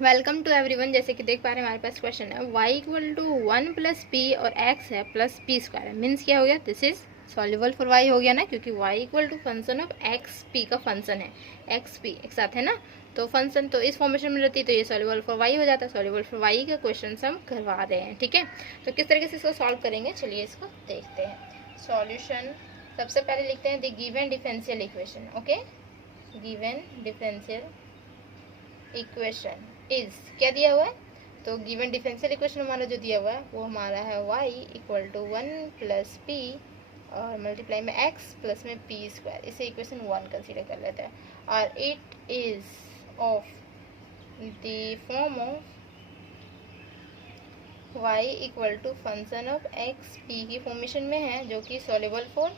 Welcome to everyone. जैसे कि देख पा रहे हैं हमारे पास क्वेश्चन है y equal to 1 plus p और x है प्लस पी स्क्वायर है। मीन्स क्या हो गया, this is soluble for y हो गया ना, क्योंकि y equal to function of x p का फंक्शन है, एक्स पी एक साथ है ना, तो फंक्शन तो इस फॉर्मेशन में रहती है तो ये सॉल्युबल फॉर y हो जाता है। सॉल्युबल फॉर y का क्वेश्चन हम करवा रहे हैं, ठीक है। तो किस तरीके से इसको सॉल्व करेंगे, चलिए इसको देखते हैं। सॉल्यूशन सबसे पहले लिखते हैं the given differential equation. Okay, given differential equation is क्या दिया हुआ है, तो गिवन डिफरेंशियल इक्वेशन हमारा जो दिया हुआ है वो हमारा है y equal to 1 plus p और मल्टीप्लाई में x प्लस में पी स्क्वायर। इसे इक्वेशन 1 कंसीडर कर लेते हैं और it is of the form of y equal to function of x p की फॉर्मेशन में है, जो कि सॉल्युबल फॉर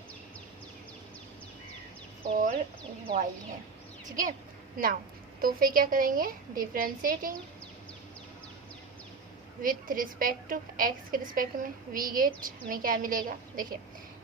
y है, ठीक है। नाउ तो फिर क्या करेंगे, differentiating with respect to x के रिस्पेक्ट में वी गेट हमें क्या मिलेगा, देखिए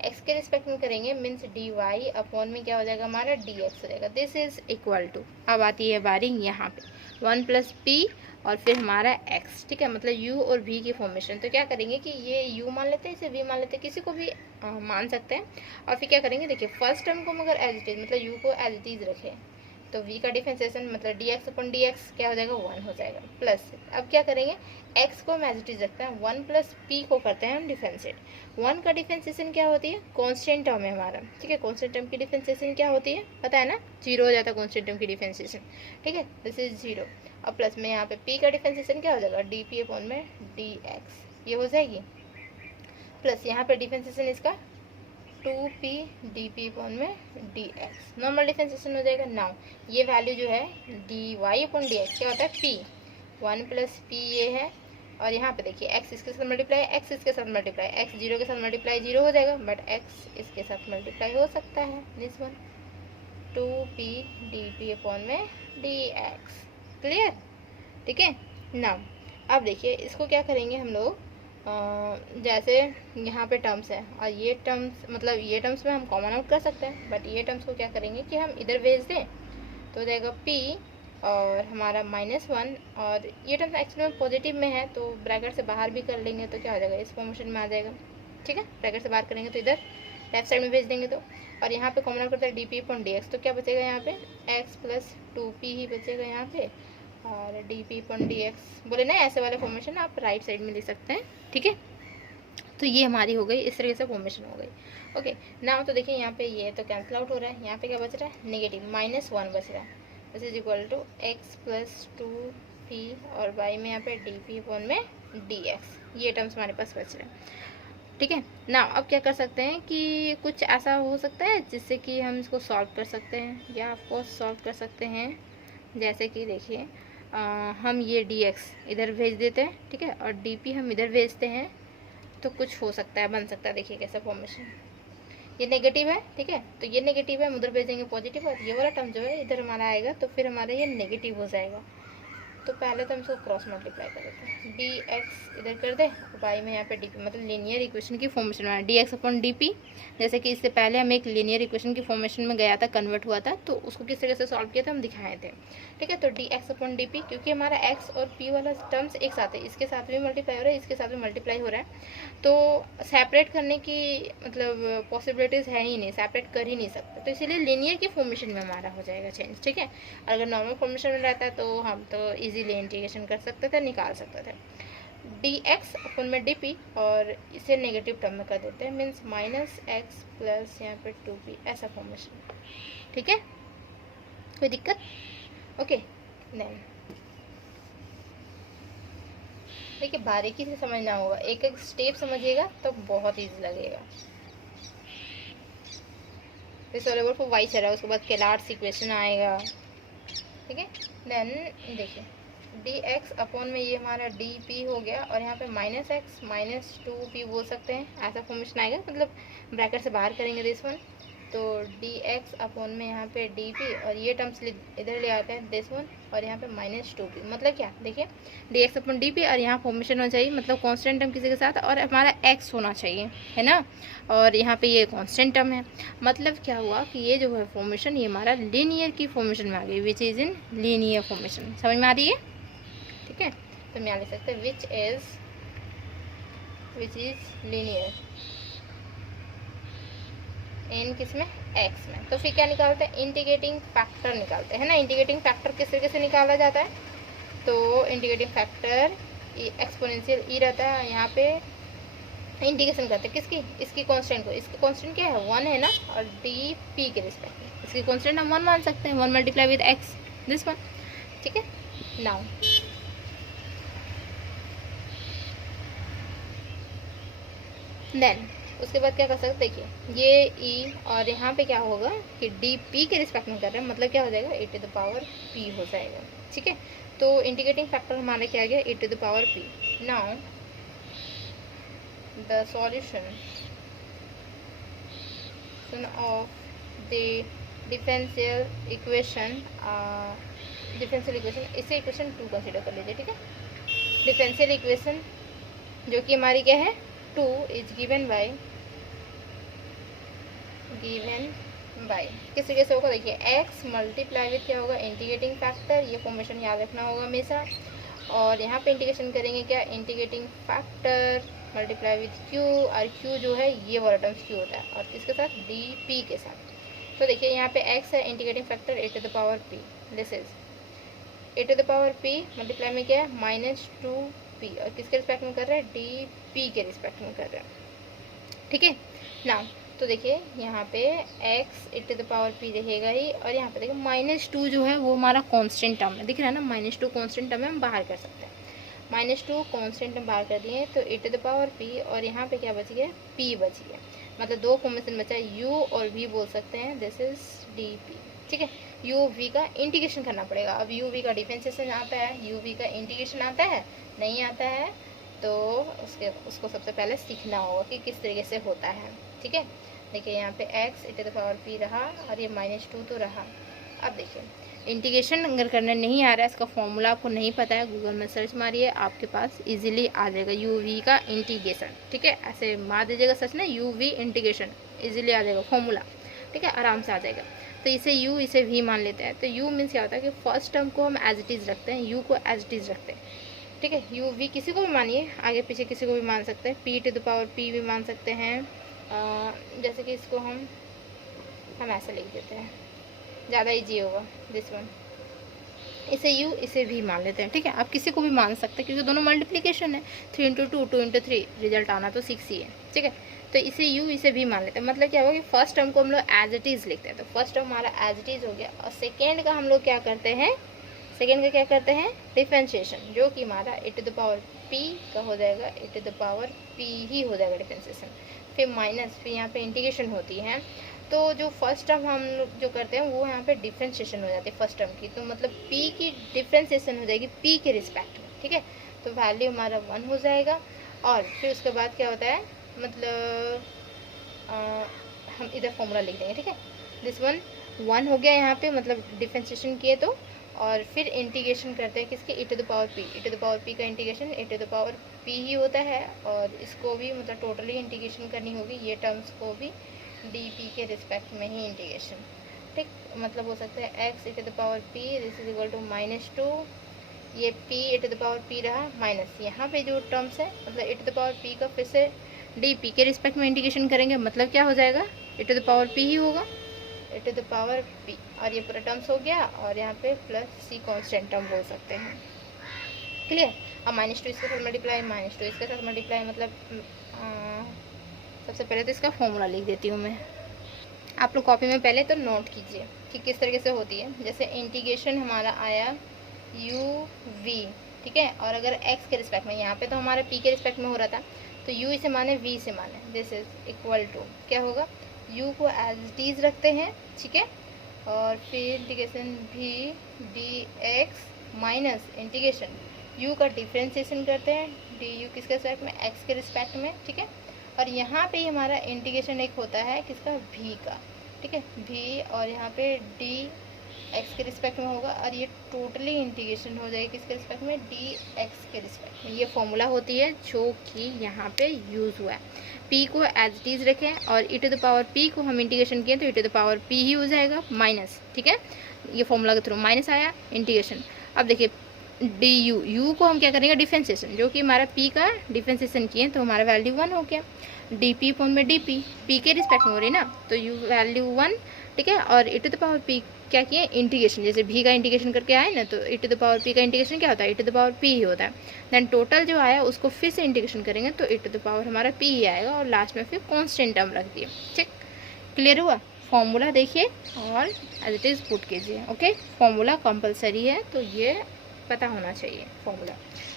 एक्स के रिस्पेक्ट में करेंगे मीन्स डी वाई अपॉन में क्या हो जाएगा हमारा डी एक्स हो जाएगा। दिस इज इक्वल टू, अब आती है बारी यहाँ पे 1 प्लस पी और फिर हमारा एक्स, ठीक है, मतलब यू और वी की फॉर्मेशन। तो क्या करेंगे कि ये यू मान लेते हैं, इसे वी मान लेते हैं, किसी को भी मान सकते हैं। और फिर क्या करेंगे, देखिए फर्स्ट टर्म को मगर एज इट इज मतलब यू को एज इट इज रखें तो v का डिफरेंशिएशन मतलब dx अपन dx क्या हो जाएगा 1 हो जाएगा प्लस। अब क्या करेंगे, x को हम एज इट इज रखते हैं, 1 प्लस p को करते हैं हम डिफरेंशिएट। 1 का डिफरेंशिएशन क्या होती है, कांस्टेंट टर्म है हमारा, ठीक है। कांस्टेंट टर्म की डिफरेंशिएशन क्या होती है पता है ना, 0 हो जाता है कांस्टेंट टर्म की डिफरेंशिएशन, ठीक है, दिस इज 0। और प्लस में यहाँ पे p का डिफरेंशिएशन क्या हो जाएगा dp अपॉन में dx, ये हो जाएगी। प्लस यहाँ पे डिफरेंशिएशन इसका 2p dp अपॉन में dx, नॉर्मल डिफरेंशिएशन हो जाएगा। नाउ ये वैल्यू जो है dy अपॉन dx क्या होता है p, 1 प्लस p ये है और यहाँ पे देखिए x इसके साथ मल्टीप्लाई, x इसके साथ मल्टीप्लाई, x 0 के साथ मल्टीप्लाई 0 हो जाएगा, बट x इसके साथ मल्टीप्लाई हो सकता है, this one 2p dp upon में dx, क्लियर, ठीक है। नाउ अब देखिए इसको क्या करेंगे हम लोग, जैसे यहाँ पे टर्म्स है और ये टर्म्स मतलब ये टर्म्स में हम कॉमन आउट कर सकते हैं, बट ये टर्म्स को क्या करेंगे कि हम इधर भेज दें तो हो जाएगा p और हमारा -1, और ये टर्म्स एक्चुअली में पॉजिटिव में है तो ब्रैकेट से बाहर भी कर लेंगे तो क्या हो जाएगा इस फॉर्मेशन में आ जाएगा, ठीक है। ब्रैकेट से बाहर करेंगे तो इधर लेफ्ट साइड में भेज देंगे तो, और यहाँ पे कॉमन आउट करता है dp अपॉन dx, तो क्या बचेगा यहाँ पे x प्लस 2p ही बचेगा यहाँ पे, और dp अपॉन dx बोले ना ऐसे वाले फॉर्मेशन आप राइट साइड में लिख सकते हैं, ठीक है। तो ये हमारी हो गई, इस तरीके से फॉर्मेशन हो गई। ओके नाउ तो देखिए यहाँ पे ये तो कैंसिल आउट हो रहा है, यहाँ पे क्या बच रहा है नेगेटिव -1 बच रहा है, this is equal to x plus 2p और y में यहाँ पे dp अपॉन में dx, ये टर्म्स हमारे पास बच रहे हैं, ठीक है। ना अब क्या कर सकते हैं कि कुछ ऐसा हो सकता है जिससे कि हम इसको सॉल्व कर सकते हैं, या आपको सॉल्व कर सकते हैं, जैसे कि देखिए हम ये dx इधर भेज देते हैं, ठीक है, और dp हम इधर भेजते हैं तो कुछ हो सकता है, बन सकता है। देखिए कैसा फॉर्मेशन, ये नेगेटिव है, ठीक है, तो ये नेगेटिव है, हम उधर भेजेंगे पॉजिटिव और ये वाला टर्म जो है इधर हमारा आएगा तो फिर हमारा ये नेगेटिव हो जाएगा। तो पहले तो हम इसको क्रॉस मल्टीप्लाई कर देते हैं, dx इधर कर दे और y में यहाँ पे dp, मतलब लीनियर इक्वेशन की फॉर्मेशन में dx अपॉन dp, जैसे कि इससे पहले हम एक लीनियर इक्वेशन की फॉर्मेशन में गया था, कन्वर्ट हुआ था, तो उसको किस तरह से सॉल्व किया था हम दिखाए थे, ठीक है। तो dx अपॉन dp, क्योंकि हमारा x और p वाला टर्म्स एक साथ है, इसके साथ भी मल्टीप्लाई हो रहा है, इसके साथ भी मल्टीप्लाई हो रहा है, तो सेपरेट करने की मतलब पॉसिबिलिटीज़ है ही नहीं, सेपरेट कर ही नहीं सकते, तो इसीलिए लीनियर की फॉर्मेशन में हमारा हो जाएगा चेंज, ठीक है। अगर नॉर्मल फॉर्मेशन में रहता है तो हम तो इजीली इंटीग्रेशन कर सकते थे, निकाल सकते थे dx अपन में dp और इसे नेगेटिव टर्म में कर देते हैं, मीन्स -x प्लस यहाँ पे 2p, ऐसा फॉर्मेशन, ठीक है, कोई दिक्कत, ओके। नहीं देखिए बारीकी से समझना होगा, एक एक स्टेप समझिएगा तो बहुत ईजी लगेगा। सॉल्युबल फॉर y चल रहा है, उसके बाद कैलार्ड्स इक्वेशन आएगा, ठीक है। देन देखिए dx अपॉन में ये हमारा dp हो गया और यहाँ पे -x -2p बोल सकते हैं, ऐसा फॉर्मेशन आएगा, मतलब ब्रैकेट से बाहर करेंगे दिस वन, तो dx अपॉन में यहाँ पे dp और ये टर्म्स इधर ले आते हैं दिस वन और यहाँ पे -2p, मतलब क्या देखिए dx अपॉन dp और यहाँ फॉर्मेशन होना चाहिए, मतलब कांस्टेंट टर्म किसी के साथ और हमारा x होना चाहिए, है ना, और यहाँ पे ये कांस्टेंट टर्म है, मतलब क्या हुआ कि ये जो है फॉर्मेशन ये हमारा लीनियर की फॉर्मेशन में आ गई, which is in linear formation, समझ में आ रही है। ठीक है। तो हम यहाँ लिख सकते हैं विच इज लीनियर इन किसमें, एक्स में। तो फिर क्या निकालते हैं, इंटीग्रेटिंग फैक्टर निकालते हैं ना। इंटीग्रेटिंग फैक्टर किस तरीके से निकाला जाता है, तो इंटीग्रेटिंग फैक्टर एक्सपोनेंशियल ई रहता है, यहाँ पे इंटीग्रेशन करते हैं किसकी, इसकी कांस्टेंट को। इसकी कांस्टेंट क्या है, 1 है ना, और डी पी के रिस्पेक्ट में इसकी कांस्टेंट हम 1 मान सकते हैं, 1 multiply with x, this one, ठीक है। नाउ देन उसके बाद क्या कर सकते, देखिए ये ई और यहाँ पे क्या होगा कि डी पी के रिस्पेक्ट में कर रहे हैं, मतलब क्या हो जाएगा, e to the power p हो जाएगा, ठीक है। तो इंटीग्रेटिंग फैक्टर हमारा क्या आ गया, e to the power p। Now the solution of the differential equation, इसे इक्वेशन 2 कंसिडर कर लीजिए, ठीक है। डिफरेंशियल इक्वेशन जो कि हमारी क्या है, 2 इज गिवन बाय किस तरीके से होगा, देखिए x मल्टीप्लाई विथ क्या होगा, इंटीग्रेटिंग फैक्टर, ये फॉर्मेशन याद रखना होगा हमेशा। और यहाँ पे इंटीग्रेशन करेंगे क्या, integrating factor multiply with q, और q जो है ये वाला टर्म्स q होता है, और किसके साथ, dp के साथ। तो देखिए यहाँ पे x है, integrating factor e to the power p, this is e to the power p multiply में क्या है, -2p, और किसके रिस्पेक्ट में कर रहे हैं, dp के रिस्पेक्ट में कर रहे हैं, ठीक है। नाउ तो देखिए यहाँ पे x e to the power p रहेगा ही, और यहाँ पे देखिए -2 जो है वो हमारा कांस्टेंट टर्म है, दिख रहा है ना, -2 कांस्टेंट टर्म है, हम बाहर कर सकते हैं। -2 कांस्टेंट हम बाहर कर दिए, तो e to the power p, और यहाँ पे क्या बच गया, p बच गया, मतलब 2 फॉर्मेशन बचा है, u और v बोल सकते हैं, दिस इज dp, ठीक है। u v का इंटीग्रेशन करना पड़ेगा। अब u v का डिफरेंशिएशन आता है, u v का इंटीग्रेशन आता है, नहीं आता है, तो उसको सबसे पहले सीखना होगा कि किस तरीके से होता है, ठीक है। देखिए यहाँ पे x e to the power p रहा, और ये -2 तो रहा। अब देखिए इंटीग्रेशन अगर करना नहीं आ रहा है, इसका फॉर्मूला आपको नहीं पता है, गूगल में सर्च मारिए, आपके पास इजीली आ जाएगा u v का इंटीग्रेशन, ठीक है। ऐसे मार दीजिएगा सच ना, u v इंटीग्रेशन, इजीली आ जाएगा फॉर्मूला, ठीक है, आराम से आ जाएगा। तो इसे u इसे v मान लेते हैं। तो u मीन्स क्या होता है कि फर्स्ट टर्म को हम एज इट इज़ रखते हैं, u को एज इट इज़ रखते हैं, ठीक है। u v किसी को भी मानिए, आगे पीछे किसी को भी मान सकते हैं, p to the power p भी मान सकते हैं, जैसे कि इसको हम ऐसे लिख देते हैं, ज़्यादा इजी होगा, दिस वन, इसे u इसे v मान लेते हैं, ठीक है। आप किसी को भी मान सकते हैं क्योंकि दोनों मल्टीप्लिकेशन है, 3 × 2 2 × 3, रिजल्ट आना तो 6 ही है, ठीक है। तो इसे u इसे v मान लेते हैं, मतलब क्या होगा कि फर्स्ट टर्म को हम लोग एज इट इज़ लिखते हैं, तो फर्स्ट टर्म हमारा एज इट इज़ हो गया, और सेकेंड का हम लोग क्या करते हैं, डिफरेंशिएशन, जो कि हमारा e to the power p का हो जाएगा, e to the power p ही हो जाएगा डिफरेंशिएशन, फिर माइनस, फिर यहाँ पे इंटीग्रेशन होती है। तो जो फर्स्ट टर्म हम लोग जो करते हैं वो यहाँ पे डिफरेंशिएशन हो जाती है फर्स्ट टर्म की, तो मतलब p की डिफरेंशिएशन हो जाएगी p के रिस्पेक्ट में, ठीक है। तो वैल्यू हमारा 1 हो जाएगा, और फिर उसके बाद क्या होता है, मतलब हम इधर फॉर्मूला लिख देंगे, ठीक है। दिस वन 1 हो गया यहाँ पे, मतलब डिफरेंशिएशन किए तो, और फिर इंटीग्रेशन करते हैं किसके, e to the power p, e to the power p का integration e to the power p ही होता है, और इसको भी मतलब टोटली इंटीग्रेशन करनी होगी, ये टर्म्स को भी dp के रिस्पेक्ट में ही इंटीग्रेशन, ठीक, मतलब हो सकता है x e to the power p, this is equal to -2, ये p e to the power p रहा, माइनस यहाँ पे जो टर्म्स है, मतलब e to the power p का फिर से dp के रिस्पेक्ट में इंटीग्रेशन करेंगे, मतलब क्या हो जाएगा, e to the power p ही होगा, e to the power p, और ये पूरा टर्म्स हो गया, और यहाँ पे प्लस c कांस्टेंट टर्म बोल सकते हैं, क्लियर। अब -2 इसके साथ मल्टीप्लाई, -2 इसके साथ मल्टीप्लाई, मतलब सबसे पहले तो इसका फॉर्मूला लिख देती हूँ मैं, आप लोग कॉपी में पहले तो नोट कीजिए कि किस तरीके से होती है। जैसे इंटीग्रेशन हमारा आया u v, ठीक है, और अगर x के रिस्पेक्ट में, यहाँ पे तो हमारा p के रिस्पेक्ट में हो रहा था, तो u इसे माने v से माने, दिस इज इक्वल टू क्या होगा, u को एज इट इज़ रखते हैं, ठीक है, और फिर integration v dx minus integration u का डिफरेंशिएशन करते हैं, du किसके रिस्पेक्ट में, x के रिस्पेक्ट में, ठीक है। और यहाँ पे हमारा इंटीग्रेशन एक होता है किसका, v का, ठीक है, v, और यहाँ पे d x के रिस्पेक्ट में होगा, और ये टोटली इंटीग्रेशन हो जाएगी किसके रिस्पेक्ट में, dx के रिस्पेक्ट में। ये फॉर्मूला होती है जो कि यहाँ पे यूज़ हुआ है, p को एज इट इज़ रखें, और e to the power p को हम इंटीग्रेशन किए तो e to the power p ही हो जाएगा, माइनस, ठीक है, ये फॉर्मूला के थ्रू माइनस आया इंटीग्रेशन। अब देखिए डी यू, यू को हम क्या करेंगे डिफरेंशिएशन, जो कि हमारा पी का डिफरेंशिएशन किए तो हमारा वैल्यू 1 हो गया। डी पी अपॉन में डी पी, पी के रिस्पेक्ट में हो रही ना, तो यू वैल्यू 1, ठीक है। और ई टू द पावर पी क्या किए इंटीग्रेशन, जैसे भी का इंटीग्रेशन करके आए ना, तो ई टू द पावर पी का इंटीग्रेशन क्या होता है, ई टू द पावर पी ही होता है। देन टोटल जो आया उसको फिर से इंटीग्रेशन करेंगे तो ई टू द पावर हमारा पी ही आएगा, और लास्ट में फिर कॉन्स्टेंट टर्म रख दिए। ठीक, क्लियर हुआ। फॉर्मूला देखिए और एज इट इज़ पुट कीजिए। ओके, फॉर्मूला कंपलसरी है तो ये पता होना चाहिए फॉर्मूला।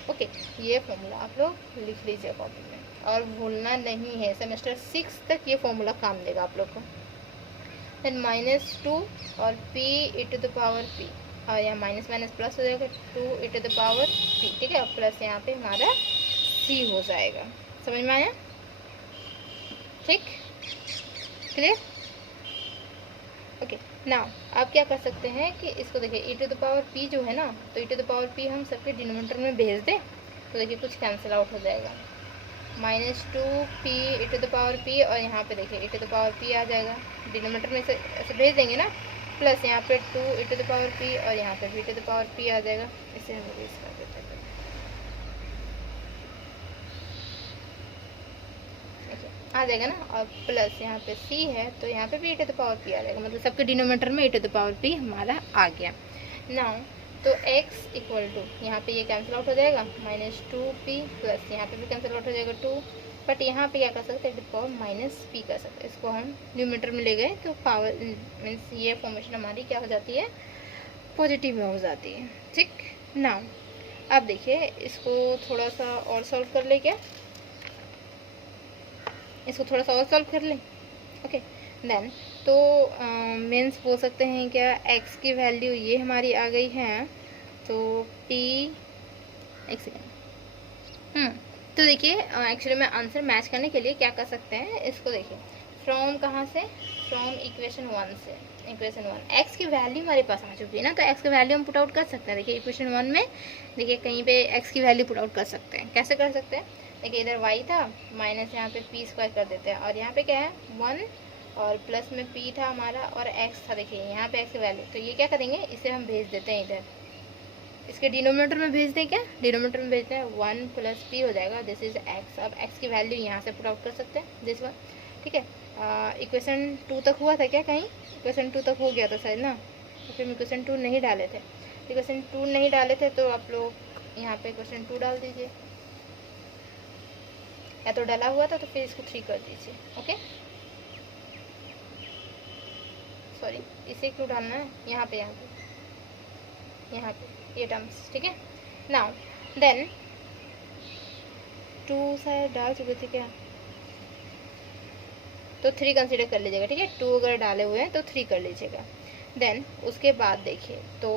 ओके, ये फॉर्मूला आप लोग लिख लीजिए कॉपी में और भूलना नहीं है, सेमेस्टर 6 तक ये फॉर्मूला काम देगा आप लोग को। देन -2 और p e to the power p, और यहाँ माइनस माइनस प्लस हो जाएगा 2 e to the power p, ठीक है, प्लस यहाँ पे हमारा c हो जाएगा। समझ में आया? ठीक, क्लियर। ओके, नाउ आप क्या कर सकते हैं कि इसको देखिए e to the power p जो है ना, तो e to the power p हम सबके डिनोमिनेटर में भेज दें तो देखिए कुछ कैंसिल आउट हो जाएगा। -2p e to the power p, और यहाँ पे देखिए e to the power p आ जाएगा, डिनोमिनेटर में ऐसे भेज देंगे ना, प्लस यहाँ पे 2 e to the power p, और यहाँ पे भी e to the power p आ जाएगा। इसे हम इरेज कर देते हैं, आ जाएगा ना, और प्लस यहाँ पे c है तो यहाँ पे भी e to the power p आ जाएगा, मतलब सबके डिनोमिनेटर में e to the power p हमारा आ गया। नाउ तो x इक्वल टू, यहाँ पे ये कैंसिल आउट हो जाएगा, -2p, प्लस यहाँ पे भी कैंसिल आउट हो जाएगा 2, बट यहाँ पे क्या कर सकते हैं, पावर -p कर सकते हैं। इसको हम न्यूमरेटर में ले गए तो पावर मीन्स ये फॉर्मेशन हमारी क्या हो जाती है, पॉजिटिव में हो जाती है। ठीक, नाउ अब देखिए इसको थोड़ा सा और सॉल्व कर ले, क्या इसको थोड़ा सा और सॉल्व कर लें। ओके, देन तो मीन्स बोल सकते हैं क्या, x की वैल्यू ये हमारी आ गई है, तो p एक सेकेंड, तो देखिए एक्चुअली में आंसर मैच करने के लिए क्या कर सकते हैं, इसको देखिए फ्रॉम कहाँ से, फ्रॉम इक्वेशन 1 से। इक्वेशन 1 x की वैल्यू हमारे पास आ चुकी है ना, तो x की वैल्यू हम पुट आउट कर सकते हैं। देखिए इक्वेशन 1 में देखिए कहीं पे x की वैल्यू पुट आउट कर सकते हैं। कैसे कर सकते हैं, देखिए इधर y था, माइनस यहाँ पे p स्क्वायर कर देते हैं, और यहाँ पे क्या है 1, और प्लस में p था हमारा, और x था, देखिए यहाँ पे x की वैल्यू, तो ये क्या करेंगे, इसे हम भेज देते हैं इधर, इसके डिनोमिनेटर में भेज दें, क्या डिनोमिनेटर में भेजते हैं 1 प्लस p हो जाएगा, दिस इज x। अब x की वैल्यू यहाँ से पुट आउट कर सकते हैं, दिस वन, ठीक है। इक्वेशन 2 तक हुआ था क्या, कहीं इक्वेशन 2 तक हो गया था शायद ना, तो फिर इक्वेशन 2 नहीं डाले थे, इक्वेशन 2 नहीं डाले थे तो आप लोग यहाँ पे इक्वेशन 2 डाल दीजिए, या तो डाला हुआ था तो फिर इसको 3 कर दीजिए। ओके, सॉरी इसे क्यों डालना है, यहाँ पे ये टर्म्स, ठीक है। नाउ देन 2 शायद डाल चुके थे क्या, तो 3 कंसीडर कर लीजिएगा, ठीक है। 2 अगर डाले हुए हैं तो 3 कर लीजिएगा। देन उसके बाद देखिए तो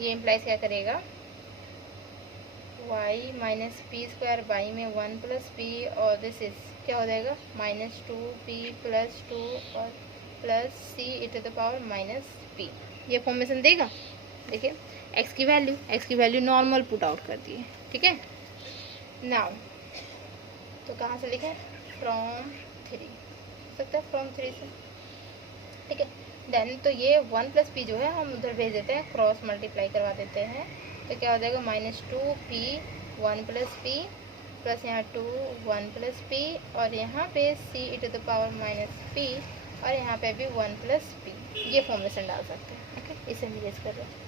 ये इम्प्लाइज क्या करेगा, y minus p square, by में 1 प्लस पी, और दिस इज क्या हो जाएगा -2p प्लस 2 और plus c e to the power -p, ये फॉर्मेशन देगा। देखिए x की वैल्यू नॉर्मल पुट आउट कर दी है, ठीक है। नाउ तो कहाँ से लिखें, फ्रॉम 3 सकता है, फ्रॉम 3 से, ठीक है। देन तो ये 1 प्लस पी जो है हम उधर भेज देते हैं, क्रॉस मल्टीप्लाई करवा देते हैं, तो क्या हो जाएगा -2p 1 प्लस पी, प्लस यहाँ 2 1 प्लस पी, और यहाँ पे c e to the power -p, और यहाँ पे भी 1 प्लस पी, ये फॉर्मेशन डाल सकते हैं। ओके, इसे हम इरेज कर रहे हैं।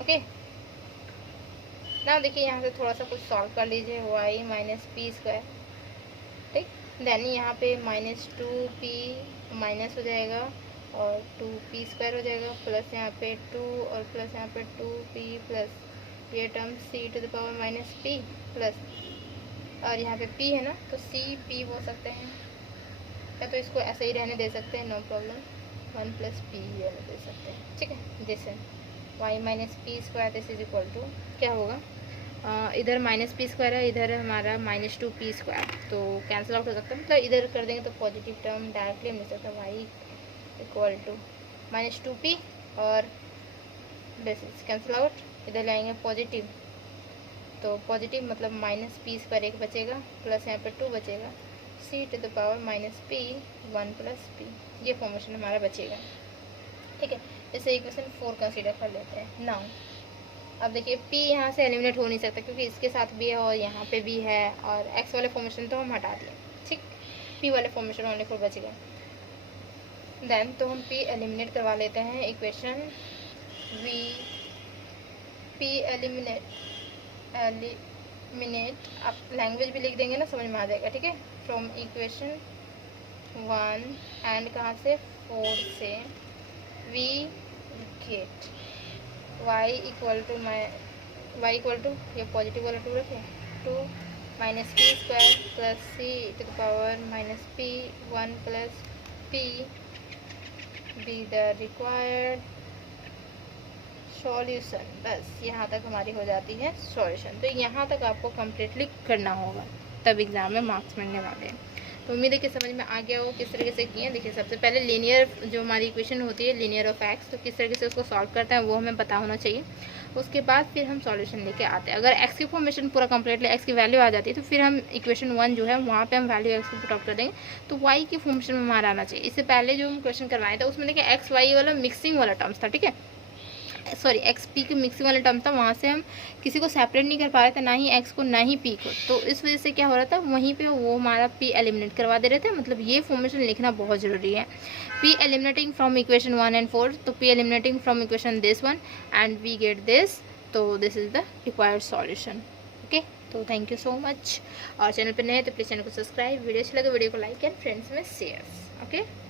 ओके, ना देखिए यहाँ से थोड़ा सा कुछ सॉल्व कर लीजिए, y माइनस पी स्क्वायर, ठीक। देन यहाँ पे -2p माइनस हो जाएगा, और 2p स्क्वायर हो जाएगा, प्लस यहाँ पे 2, और प्लस यहाँ पे 2p, प्लस ये term c to the power -p, plus और यहाँ पे p है ना, तो cp बोल सकते हैं, या तो इसको ऐसे ही रहने दे सकते हैं, नो प्रॉब्लम, 1 प्लस p रहने दे सकते हैं, ठीक है। जैसे y minus p square this is equal to क्या होगा, इधर -p स्क्वायर है, इधर हमारा -2p स्क्वायर, तो कैंसिल आउट हो सकता है, मतलब इधर कर देंगे तो पॉजिटिव टर्म डायरेक्टली मिल सकता है, y इक्वल टू -2p, और दिस इज कैंसिल आउट, इधर लाएंगे पॉजिटिव, तो पॉजिटिव मतलब -p स्क्वायर एक बचेगा, प्लस यहाँ पे 2 बचेगा, c to the power -p 1 plus p, ये फॉर्मेशन हमारा बचेगा, ठीक है। इसे इक्वेशन 4 कंसीडर कर लेते हैं। नाउ अब देखिए p यहाँ से एलिमिनेट हो नहीं सकता क्योंकि इसके साथ भी है और यहाँ पे भी है, और x वाले फॉर्मेशन तो हम हटा दिए, ठीक। p वाले फॉर्मेशन ओनली 4 बच गए। देन तो हम p एलिमिनेट करवा लेते हैं। इक्वेशन p एलिमिनेट, आप लैंग्वेज भी लिख देंगे ना, समझ में आ जाएगा, ठीक है। फ्रॉम इक्वेशन 1 एंड कहाँ से 4 से we get y equal to ये पॉजिटिव वाला 2 रखें, 2 minus p square plus c to the power minus p 1 plus p be the required solution. बस यहाँ तक हमारी हो जाती है सॉल्यूशन। तो यहाँ तक आपको कम्प्लीटली करना होगा, तब एग्ज़ाम में मार्क्स मिलने वाले हैं। तो उम्मीद है कि समझ में आ गया हो किस तरीके से किए। देखिए सबसे पहले लीनियर जो हमारी इक्वेशन होती है, लीनियर ऑफ एक्स, तो किस तरीके से उसको सॉल्व करते हैं वो हमें पता होना चाहिए। उसके बाद फिर हम सॉल्यूशन लेके आते हैं। अगर एक्स की फॉर्मेशन पूरा कम्प्लीटली एक्स की वैल्यू आ जाती है तो फिर हम इक्वेशन 1 जो है वहाँ पे हम वैल्यू एक्स को पुट आउट कर देंगे, तो वाई की फॉर्मेशन में हमारा आना चाहिए। इससे पहले जो हम क्वेश्चन करवाए थे उसमें देखिए एक्स वाई वाला मिक्सिंग वाला टर्म्स था, ठीक है, सॉरी एक्स पी के मिक्सिंग वाला टर्म था, वहाँ से हम किसी को सेपरेट नहीं कर पा रहे थे, ना ही एक्स को ना ही पी को। तो इस वजह से क्या हो रहा था, वहीं पे वो हमारा पी एलिमिनेट करवा दे रहे थे। मतलब ये फॉर्मेशन लिखना बहुत ज़रूरी है। P eliminating from equation 1 and 4, तो P eliminating from equation this one and we get this, तो this is the required solution. Okay, तो थैंक यू सो मच। और चैनल पर नए तो प्लीज़ चैनल को सब्सक्राइब, वीडियो अच्छा लगे वीडियो को लाइक एंड फ्रेंड्स में शेयर। ओके।